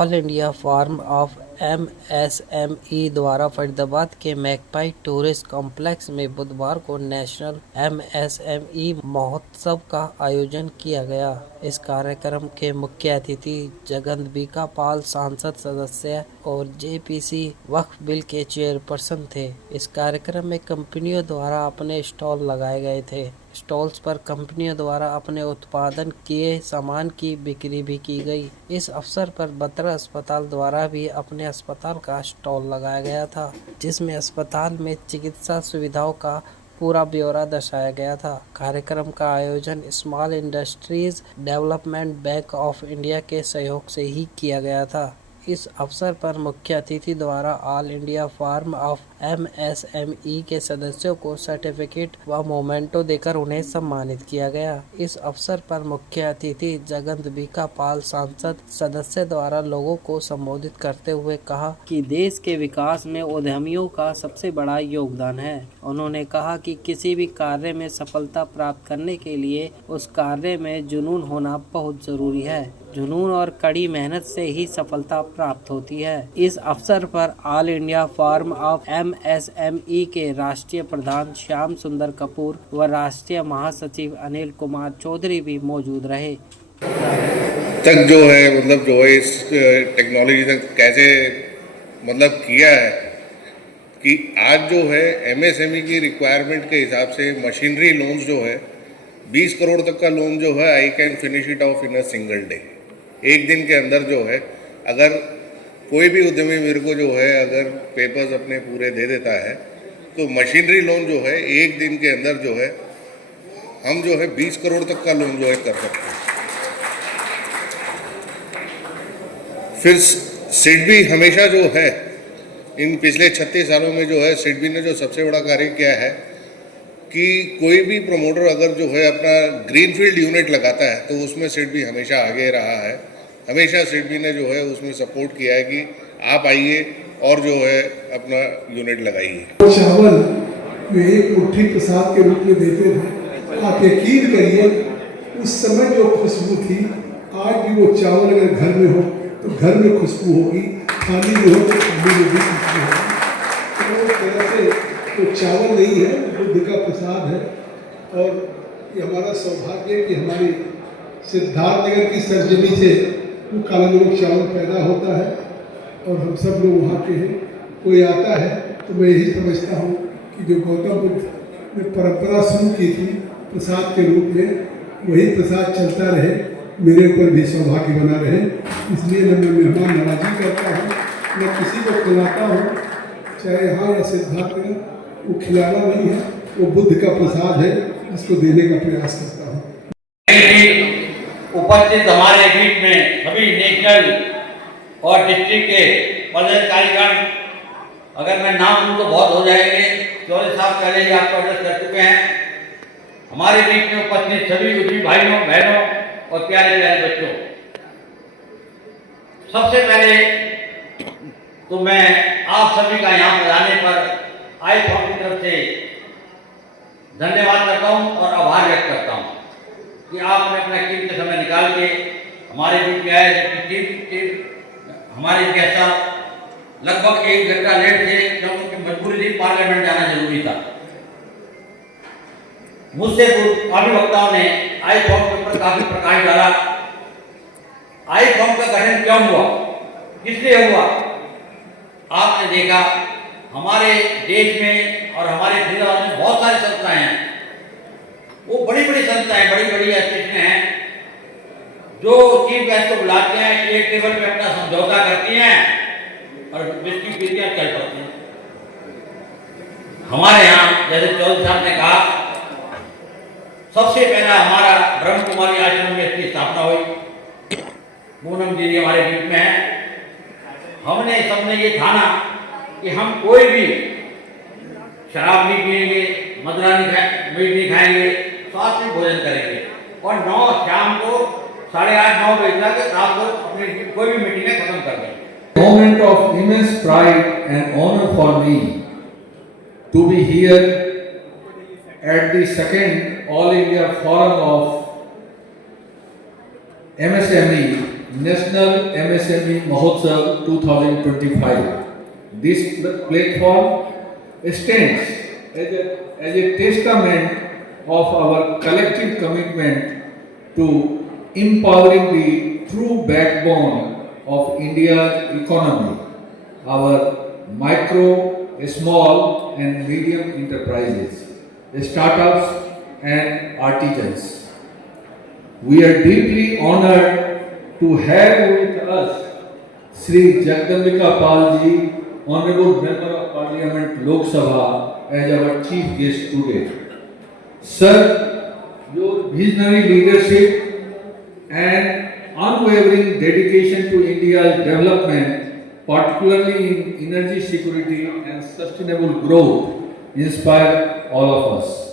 All India forum of MSME द्वारा फरीदाबाद के magpie tourist complex में बुधवार को नेशनल एमएसएमई महोत्सव का आयोजन किया गया। इस कार्यक्रम के मुख्य अतिथि जगदम्बिका पाल सांसद सदस्य और जेपीसी वक्फ बिल के चेयरपर्सन थे। इस कार्यक्रम में कंपनियों द्वारा अपने स्टॉल लगाए गए थे। स्टॉल्स पर कंपनियों द्वारा अपने उत्पादन किए सामान की बिक्री भी की गई। इस अवसर पर बत्रा अस्पताल द्वारा भी अपने अस्पताल का स्टॉल लगाया गया था, जिसमें अस्पताल में चिकित्सा सुविधाओं का पूरा ब्यौरा दर्शाया गया था। कार्यक्रम का आयोजन small industries development bank of India के सहयोग से ही किया गया था। इस अवसर पर मुख्य अतिथि द्वारा all India forum of MSME के सदस्यों को सर्टिफिकेट व मोमेंटो देकर उन्हें सम्मानित किया गया। इस अवसर पर मुख्य अतिथि जगदम्बिका पाल सांसद सदस्य द्वारा लोगों को संबोधित करते हुए कहा कि देश के विकास में उद्यमियों का सबसे बड़ा योगदान है। उन्होंने कहा कि किसी भी कार्य में सफलता प्राप्त करने के लिए उस कार्य में जुनून होना बहुत जरूरी है। जुनून और कड़ी मेहनत से ही सफलता प्राप्त होती है। इस अवसर पर all India forum of MSME के राष्ट्रीय प्रधान श्याम सुंदर कपूर व राष्ट्रीय महासचिव अनिल कुमार चौधरी भी मौजूद रहे। तक जो है इस टेक्नोलॉजी तक कैसे किया है कि आज जो है एमएसएमई की रिक्वायरमेंट के हिसाब से मशीनरी लोन्स जो है 20 करोड़ तक का लोन जो है I can finish it of in a single day. एक दिन के अंदर जो है अगर कोई भी उद्यमी मेरे को जो है अगर पेपर्स अपने पूरे दे देता है तो मशीनरी लोन जो है एक दिन के अंदर जो है हम जो है 20 करोड़ तक का लोन जो है कर सकते हैं। फिर सिडबी हमेशा जो है इन पिछले 36 सालों में जो है सिडबी ने जो सबसे बड़ा कार्य किया है कि कोई भी प्रमोटर अगर जो है अपना ग्रीनफील्ड यूनिट लगाता है तो उसमें सिडबी हमेशा आगे रहा है। हमेशा सिडबी ने जो है उसमें सपोर्ट किया है कि आप आइए और जो है अपना यूनिट लगाइए। चावल में एक मुट्ठी प्रसाद के रूप में देते थे। आप यकीन करिए उस समय जो खुशबू थी, आज भी वो चावल अगर घर में हो तो घर में खुशबू होगी, खाली में हो तो खाली में भी खुशबू होगी। तो उस तरह से तो चावल नहीं है, बुद्ध का प्रसाद है। और ये हमारा सौभाग्य है कि हमारी सिद्धार्थनगर की सरजमी से वो काला नमक चावल पैदा होता है और हम सब लोग वहाँ के हैं। कोई आता है तो मैं यही समझता हूँ कि जो गौतम बुद्ध ने परंपरा शुरू की थी प्रसाद के रूप में, वही प्रसाद चलता रहे, मेरे ऊपर भी सौभाग्य बना रहे। इसलिए मैं मेहमान नवाजी करता हूँ, मैं किसी को खिलाता हूँ, चाहे यहाँ या सिद्धार्थनगर, वो खिलाना नहीं है, वो बुद्ध का प्रसाद है जिसको देने का प्रयास करता हूँ। उपस्थित हमारे बीच में सभी नेशनल और डिस्ट्रिक्ट के पदाधिकारीगण, अगर मैं नाम लूँ तो बहुत हो जाएंगे। चौधरी साहब पहले ही आपको एड्रेस कर चुके हैं। हमारे बीच में उपस्थित सभी उद्यमी भाइयों बहनों और प्यारे प्यारे बच्चों, सबसे पहले तो मैं आप सभी का यहाँ पर आने पर आई फॉर्म की तरफ से धन्यवाद करता हूँ और आभार व्यक्त करता हूँ कि आपने अपना कीमती समय निकाल के हमारे बीच में आए। जबकि हमारे जैसा लगभग 1 घंटा लेट थे क्योंकि उनकी मजबूरी थी, पार्लियामेंट जाना जरूरी था। मुझसे काफी वक्ताओं ने आई फॉर्म के ऊपर काफी प्रकाश डाला। आई फॉर्म का गठन क्यों हुआ, किस लिए हुआ? आपने देखा हमारे देश में और हमारे फरीदाबाद में बहुत सारी संस्थाएं हैं, वो बड़ी बड़ी संस्थाएं, बड़ी बड़ी एसोसिएशनें हैं जो चीफ गेस्ट को बुलाते हैं, एक टेबल पे अपना समझौता करती हैं और विस्की पीकर चल पड़ते हैं। हमारे यहाँ जैसे चौधरी साहब ने कहा, सबसे पहला हमारा ब्रह्म कुमारी आश्रम में इसकी स्थापना हुई। पूनम जी हमारे बीच में है। हमने सबने ये ठाना कि हम कोई भी शराब नहीं पिएंगे, मदिरा मीट नहीं खाएंगे, साथ में भोजन करेंगे और 9 शाम को 8:30-9 बजे तक रात को अपनी कोई भी मीटिंगें खत्म कर देंगे। Moment of immense pride and honor for me to be here at the second All India Forum of MSME National MSME Mahotsav 2025. This platform stands as a testament of our collective commitment to empowering the true backbone of India's economy, our micro, small and medium enterprises, startups and artisans. We are deeply honored to have with us Sri Jagdambika Palji, Honorable Member of Parliament Lok Sabha, as our chief guest today. Sir, your visionary leadership and unwavering dedication to India's development, particularly in energy security and sustainable growth, inspire all of us.